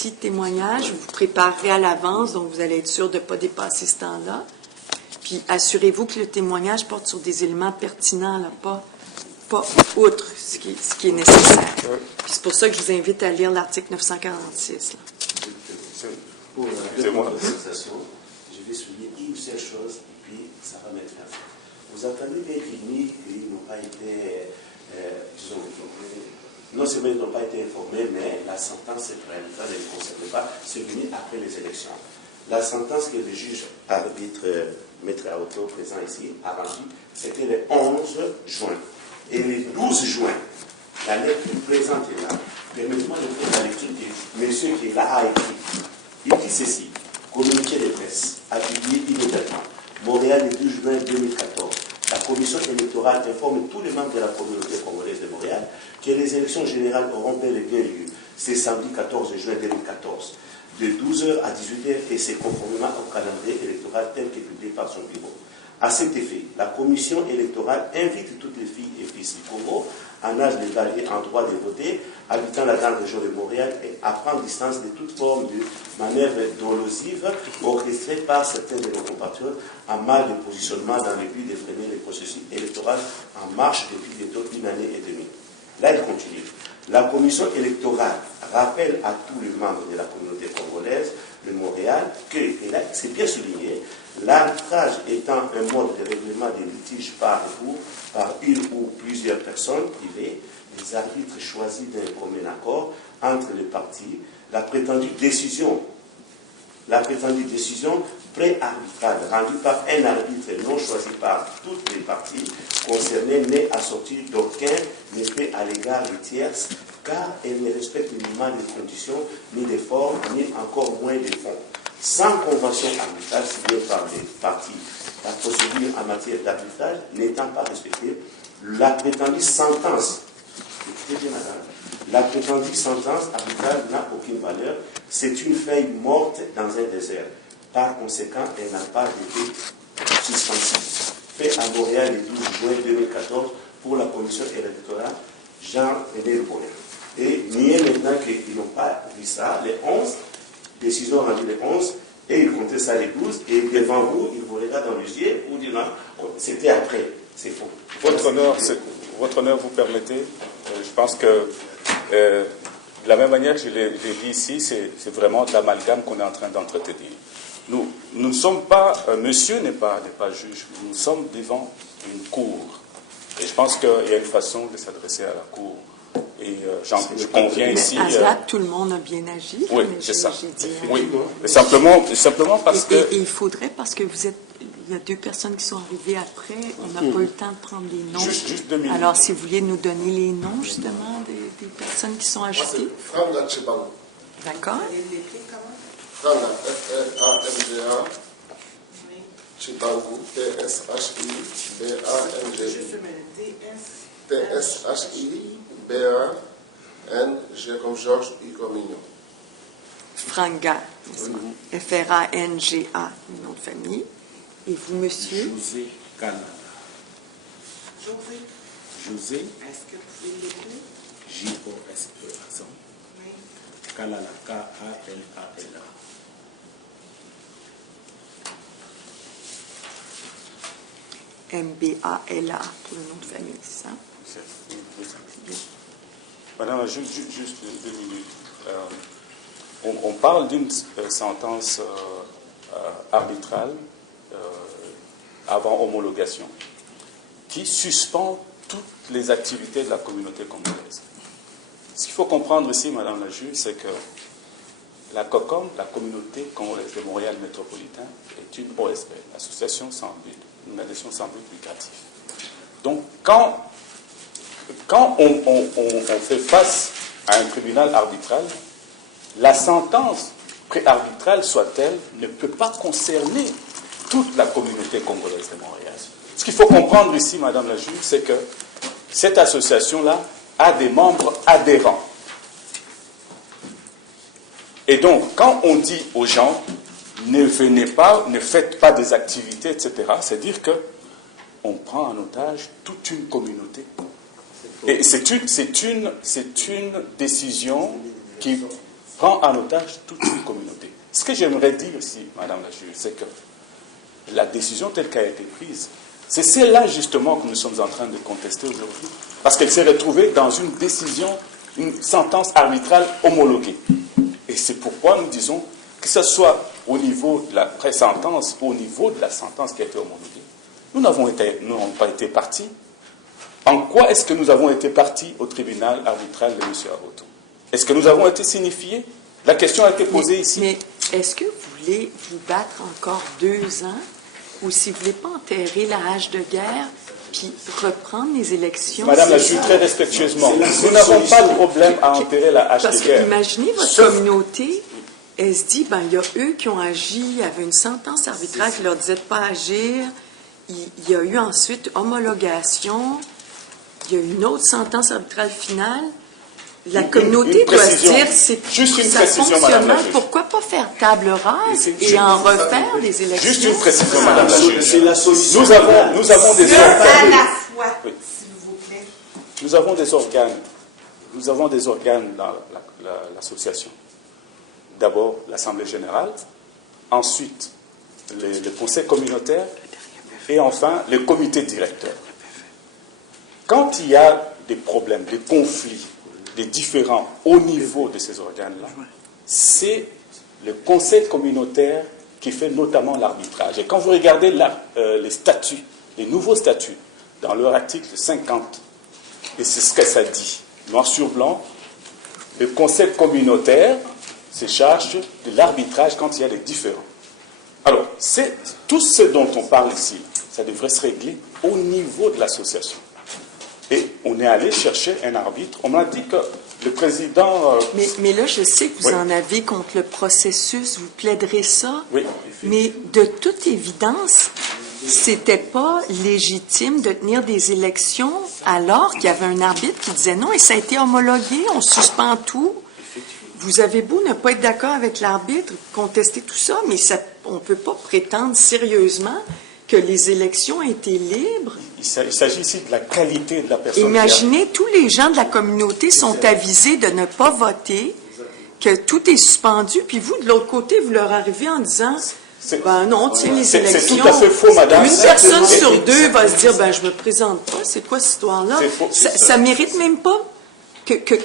petit témoignage, vous vous préparerez à l'avance, donc vous allez être sûr de ne pas dépasser ce temps-là. Puis assurez-vous que le témoignage porte sur des éléments pertinents, là, pas outre ce qui est nécessaire. Puis c'est pour ça que je vous invite à lire l'article 946. Pour la conversation, je vais souligner une seule chose, et puis ça va mettre fin. Vous entendez bien qu'ils n'ont pas été, disons, non seulement ils n'ont pas été informés, mais la sentence préalable ne les concerne pas, c'est venu après les élections. La sentence que le juge arbitre, maître Aoto, présent ici, a rendue, c'était le 11 juin. Et le 12 juin, la lettre présente est là. Permettez-moi de faire la lecture de monsieur qui est là a écrit. Il dit ceci, communiqué de presse, a publié immédiatement. Montréal, le 12 juin 2014. La commission électorale informe tous les membres de la communauté congolaise de Montréal que les élections générales auront bel et bien lieu. C'est samedi 14 juin 2014, de 12h à 18h, et c'est conformément au calendrier électoral tel que publié par son bureau. À cet effet, la commission électorale invite toutes les filles et fils du Congo en âge légal et en droit de voter, habitant la grande région de Montréal, et à prendre distance de toute forme de manœuvre dolosive orchestrée par certains de nos compatriotes en mal de positionnement dans le but de freiner le processus électoral en marche depuis bientôt une année et demie. Là, il continue. La commission électorale rappelle à tous les membres de la communauté congolaise de Montréal que, et là, c'est bien souligné, l'arbitrage étant un mode de règlement des litiges par une ou plusieurs personnes privées, les arbitres choisis d'un commun accord entre les parties, la prétendue décision pré-arbitrale rendue par un arbitre non choisi par toutes les parties concernées n'est assortie d'aucun effet à l'égard des tierces, car elle ne respecte nullement les conditions, ni les formes, ni encore moins les fonds. Sans convention arbitrale signée par les parties, la procédure en matière d'arbitrage n'étant pas respectée, la prétendue sentence, écoutez bien madame, la prétendue sentence arbitrale n'a aucune valeur, c'est une feuille morte dans un désert. Par conséquent, elle n'a pas d'effet suspensif. Fait à Montréal le 12 juin 2014 pour la commission électorale Jean-René Boyer. Et nier maintenant qu'ils n'ont pas vu ça, les 11, décision rendue les 11, et ils comptaient ça les 12, et devant vous, ils vous regardent dans les yeux, vous disent non, c'était après, c'est faux. Votre honneur, vous permettez, je pense que de la même manière que je l'ai dit ici, c'est vraiment de l'amalgame qu'on est en train d'entretenir. Nous ne sommes pas, monsieur n'est pas juge, nous sommes devant une cour. Et je pense qu'il y a une façon de s'adresser à la cour. Et je conviens ici. À date, tout le monde a bien agi. Oui, c'est ça. Oui, mais simplement parce que. Et il faudrait, parce que il y a deux personnes qui sont arrivées après, on n'a pas eu le temps de prendre les noms. Juste 2 minutes. Alors, si vous vouliez nous donner les noms, justement, des personnes qui sont ajoutées. Franga Tchebango. D'accord. Franga, F-R-A-M-G-A. Tchebango, T-S-H-I-B-A-N-G. T-S-H-I-B-A-N-G comme Georges, I comme Mignon. Franga, F-R-A-N-G-A, nom de famille. Et vous, monsieur? José Canada. José. Est-ce que vous pouvez l'écrire? J-O-S-E accent. Oui. Kalala, K-A-L-A-L-A. M-B-A-L-A pour le nom de famille, c'est ça? Madame, juste 2 minutes. On parle d'une sentence arbitrale avant homologation qui suspend toutes les activités de la communauté congolaise. Ce qu'il faut comprendre ici, Madame la juge, c'est que la COCOM, la communauté congolaise de Montréal métropolitain, est une OSB, association sans but, une adhésion sans but lucratif. Donc, quand on fait face à un tribunal arbitral, la sentence pré-arbitrale, soit-elle, ne peut pas concerner toute la communauté congolaise de Montréal. Ce qu'il faut comprendre ici, Madame la juge, c'est que cette association-là a des membres adhérents. Et donc, quand on dit aux gens, ne venez pas, ne faites pas des activités, etc., c'est dire qu'on prend en otage toute une communauté. Et c'est une décision qui prend en otage toute une communauté. Ce que j'aimerais dire ici, Madame la juge, c'est que la décision telle qu'elle a été prise, c'est celle-là justement que nous sommes en train de contester aujourd'hui. Parce qu'elle s'est retrouvée dans une décision, une sentence arbitrale homologuée. Et c'est pourquoi nous disons que ce soit au niveau de la pré-sentence ou au niveau de la sentence qui a été homologuée, nous n'avons pas été partis. En quoi est-ce que nous avons été partis au tribunal arbitral de M. Aroto? Est-ce que nous avons été signifiés? La question a été posée ici. Mais est-ce que vous voulez vous battre encore 2 ans ou si vous ne voulez pas enterrer la hache de guerre puis reprendre les élections? Madame la juge, très respectueusement, nous n'avons pas de problème à enterrer la hache de Parce que guerre. imaginez votre communauté, elle se dit, ben il y a eux qui ont agi, il y avait une sentence arbitraire qui leur disait de ne pas agir, il y a eu ensuite homologation, il y a eu une autre sentence arbitrale finale. La communauté doit se dire, c'est juste une ça précision, fonctionne Madame la mal, juge. pourquoi pas faire table rase et en refaire des élections? Juste une précision, Madame la juge. C'est la solution. Nous avons des À organes. la fois, Oui. s'il vous plaît. Nous avons des organes. Nous avons des organes dans l'association. D'abord l'Assemblée générale, ensuite le conseil communautaire et enfin le comité directeur. Quand il y a des problèmes, des conflits, des différends au niveau de ces organes-là, c'est le conseil communautaire qui fait notamment l'arbitrage. Et quand vous regardez les statuts, les nouveaux statuts, dans leur article 50, et c'est ce que ça dit, noir sur blanc, le conseil communautaire se charge de l'arbitrage quand il y a des différends. Alors, c'est tout ce dont on parle ici, ça devrait se régler au niveau de l'association. Et on est allé chercher un arbitre. On m'a dit que le président... Mais là, je sais que vous Oui. en avez contre le processus, vous plaiderez ça. Oui. Mais de toute évidence, c'était pas légitime de tenir des élections alors qu'il y avait un arbitre qui disait non et ça a été homologué, on suspend tout. Vous avez beau ne pas être d'accord avec l'arbitre, contester tout ça, mais ça, on ne peut pas prétendre sérieusement que les élections ont été libres. Il s'agit ici de la qualité de la personne. Imaginez, tous les gens de la communauté sont avisés de ne pas voter, que tout est suspendu, puis vous, de l'autre côté, vous leur arrivez en disant, ben non, on tient les élections. C'est tout à fait faux, madame. Une personne sur 2 va se dire, ben je me présente pas, c'est quoi cette histoire-là? C'est faux. Ça mérite même pas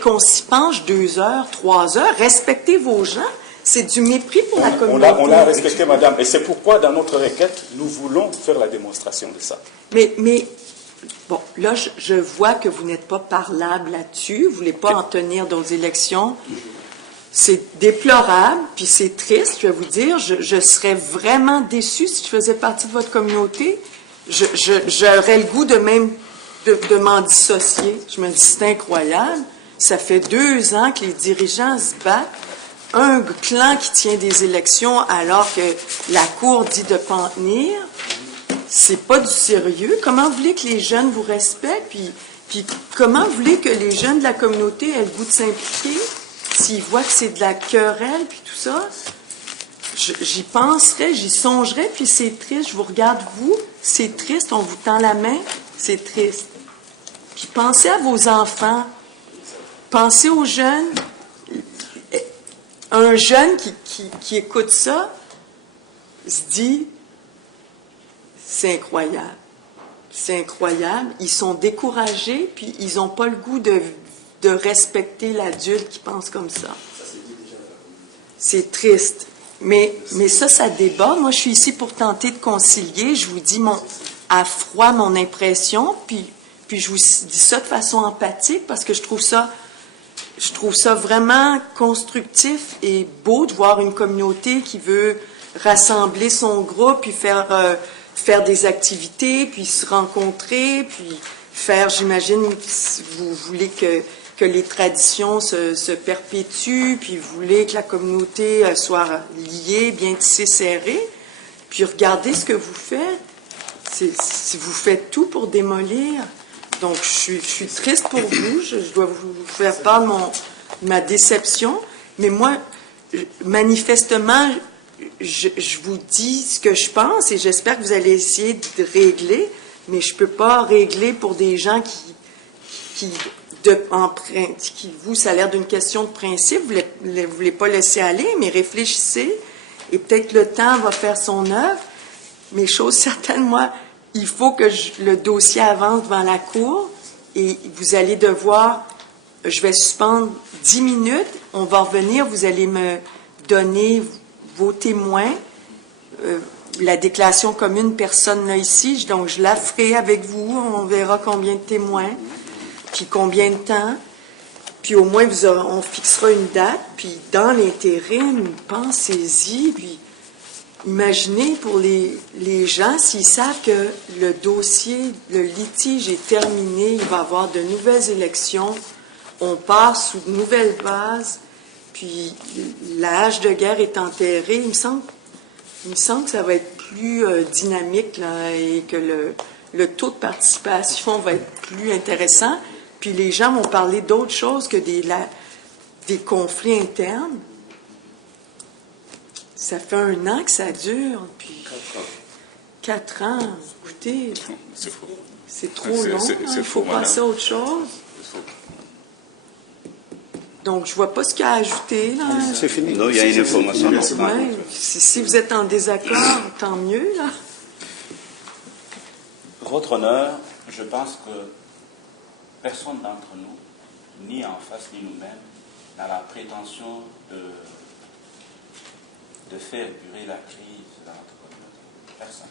qu'on s'y penche 2 heures, 3 heures. Respectez vos gens. C'est du mépris pour la communauté. On l'a respecté, madame. Et c'est pourquoi, dans notre requête, nous voulons faire la démonstration de ça. Mais bon, là, je vois que vous n'êtes pas parlable là-dessus. Vous ne voulez pas en tenir d'autres élections. C'est déplorable, puis c'est triste, je vais vous dire. Je serais vraiment déçue si je faisais partie de votre communauté. J'aurais le goût de même de m'en dissocier. Je me dis, c'est incroyable. Ça fait 2 ans que les dirigeants se battent. Un clan qui tient des élections alors que la Cour dit de ne pas en tenir, c'est pas du sérieux. Comment vous voulez que les jeunes vous respectent? Puis comment vous voulez que les jeunes de la communauté aient le goût de s'impliquer s'ils voient que c'est de la querelle puis tout ça? J'y penserais, j'y songerais, puis c'est triste. Je vous regarde, vous, c'est triste, on vous tend la main, c'est triste. Puis pensez à vos enfants, pensez aux jeunes. Un jeune qui écoute ça se dit, c'est incroyable. C'est incroyable. Ils sont découragés, puis ils n'ont pas le goût de respecter l'adulte qui pense comme ça. C'est triste. Mais ça déborde. Moi, je suis ici pour tenter de concilier. Je vous dis à froid mon impression, puis je vous dis ça de façon empathique parce que je trouve ça vraiment constructif et beau de voir une communauté qui veut rassembler son groupe, puis faire des activités, puis se rencontrer, puis faire, j'imagine, vous voulez que les traditions se perpétuent, puis vous voulez que la communauté soit liée, bien tissée, serrée. Puis regardez ce que vous faites. Vous faites tout pour démolir. Donc, je suis triste pour vous. Je dois vous faire part de ma déception. Mais moi, manifestement, je vous dis ce que je pense et j'espère que vous allez essayer de régler. Mais je ne peux pas régler pour des gens qui vous, ça a l'air d'une question de principe. Vous ne voulez pas laisser aller, mais réfléchissez et peut-être le temps va faire son œuvre. Mais chose certaine, moi, il faut que le dossier avance devant la Cour et vous allez devoir, je vais suspendre 10 minutes, on va revenir, vous allez me donner vos témoins. La déclaration commune, personne là ici, donc je la ferai avec vous, on verra combien de témoins, puis combien de temps, puis au moins on fixera une date, puis dans l'intérim, pensez-y, puis imaginez pour les gens, s'ils savent que le dossier, le litige est terminé, il va y avoir de nouvelles élections, on part sous de nouvelles bases, puis la hache de guerre est enterrée, il me semble que ça va être plus dynamique là, et que le taux de participation va être plus intéressant. Puis les gens vont parler d'autre chose que des conflits internes. Ça fait 1 an que ça dure. Puis 4 ans. Écoutez, C'est faux. c'est trop long. Il faut passer à autre chose. Donc, je vois pas ce qu'il y a à ajouter. Là. C'est fini. Non, il y a une information. Ouais, si vous êtes en désaccord, tant mieux. Là. Votre honneur, je pense que personne d'entre nous, ni en face ni nous-mêmes, n'a la prétention de faire durer la crise dans notre communauté. Personne.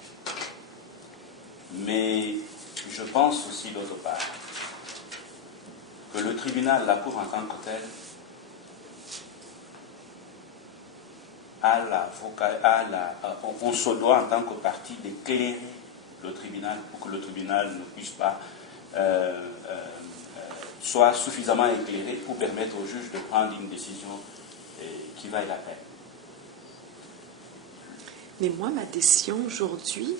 Mais je pense aussi d'autre part que le tribunal, la Cour en tant que telle, on se doit en tant que partie d'éclairer le tribunal pour que le tribunal ne puisse pas soit suffisamment éclairé pour permettre au juge de prendre une décision qui vaille la peine. Mais moi, ma décision aujourd'hui,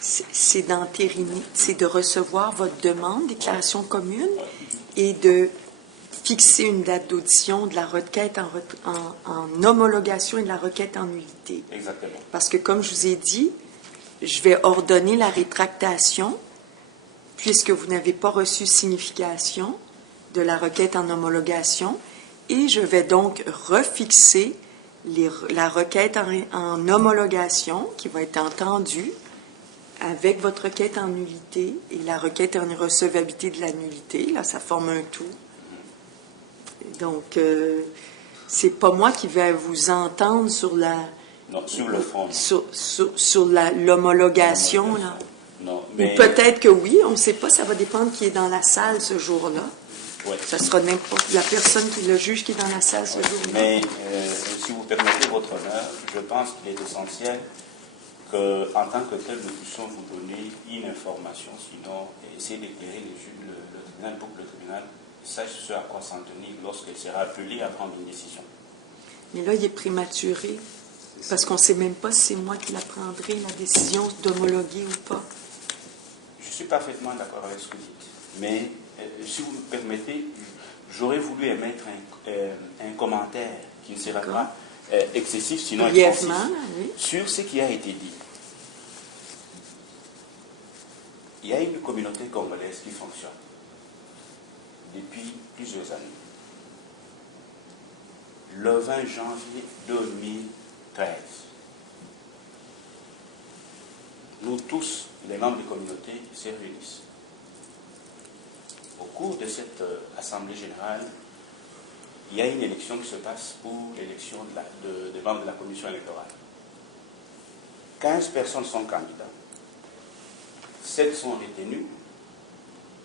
c'est d'entériner, c'est de recevoir votre demande, déclaration commune, et de fixer une date d'audition de la requête en homologation et de la requête en nullité. Exactement. Parce que, comme je vous ai dit, je vais ordonner la rétractation, puisque vous n'avez pas reçu signification de la requête en homologation, et je vais donc refixer la requête en homologation qui va être entendue avec votre requête en nullité et la requête en irrecevabilité de la nullité. Là, ça forme un tout. Donc, c'est pas moi qui vais vous entendre sur la... Non, sur le fond. Sur l'homologation, là. Non, mais... Ou peut-être que oui, on ne sait pas, ça va dépendre qui est dans la salle ce jour-là. Ouais. Ça sera n'importe la personne le juge qui est dans la salle ce jour-là. Mais si vous permettez votre honneur, je pense qu'il est essentiel qu'en tant que tel, nous puissions vous donner une information, sinon essayer d'éclairer le tribunal pour que le tribunal sache ce à quoi s'en tenir lorsqu'il sera appelé à prendre une décision. Mais là, il est prématuré, parce qu'on ne sait même pas si c'est moi qui la prendrai, la décision d'homologuer ou pas. Je suis parfaitement d'accord avec ce que vous dites, mais si vous me permettez, j'aurais voulu émettre un commentaire qui ne sera pas excessif, sinon excessif, oui. sur ce qui a été dit. Il y a une communauté congolaise qui fonctionne depuis plusieurs années. Le 20 janvier 2013, nous tous, les membres des communautés, se réunissent. Au cours de cette assemblée générale, il y a une élection qui se passe pour l'élection des membres de la commission électorale. 15 personnes sont candidats. 7 sont retenus,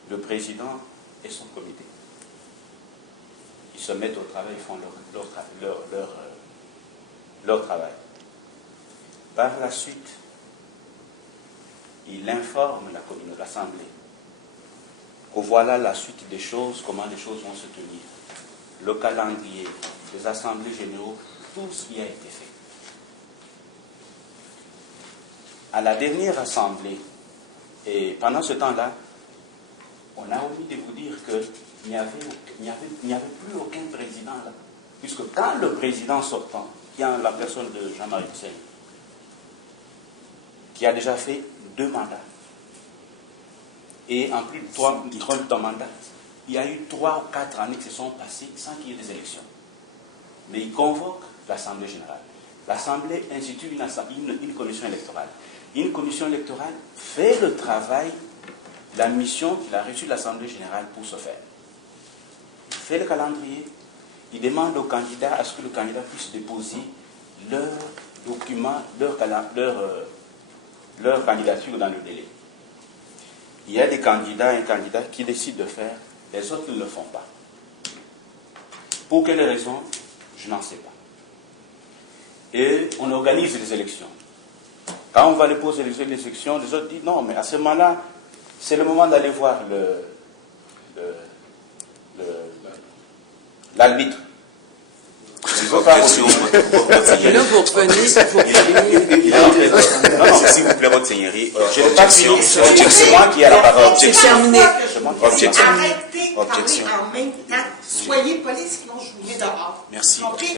le président et son comité. Ils se mettent au travail, ils font leur travail. Par la suite, ils informent l'Assemblée que voilà la suite des choses, comment les choses vont se tenir. Le calendrier, les assemblées généraux, tout ce qui a été fait. À la dernière assemblée, et pendant ce temps-là, on a omis de vous dire qu'il n'y avait plus aucun président là. Puisque quand le président sortant, qui a la personne de Jean-Marie Hussein, qui a déjà fait 2 mandats, et en plus de 3 mandats, il y a eu 3 ou 4 années qui se sont passées sans qu'il y ait des élections. mais il convoque l'Assemblée générale. L'Assemblée institue une commission électorale. Une commission électorale fait le travail, la mission qu'il a reçue de l'Assemblée générale pour ce faire. Il fait le calendrier, il demande aux candidats à ce que le candidat puisse déposer leurs documents, leur candidature dans le délai. Il y a des candidats, un candidat qui décide de faire, les autres ne le font pas. Pour quelles raisons? Je n'en sais pas. Et on organise les élections. Quand on va les poser les élections, les autres disent non, mais à ce moment-là, c'est le moment d'aller voir l'arbitre. Objection. Là, vous revenez. Non, s'il vous plaît, votre seigneurie. Je n'ai pas fini, c'est moi qui ai la parole. C'est terminé. Objection. Arrêtez de parler Objection. en même temps. Soyez poli, sinon je vous mets dehors. Merci. Compris?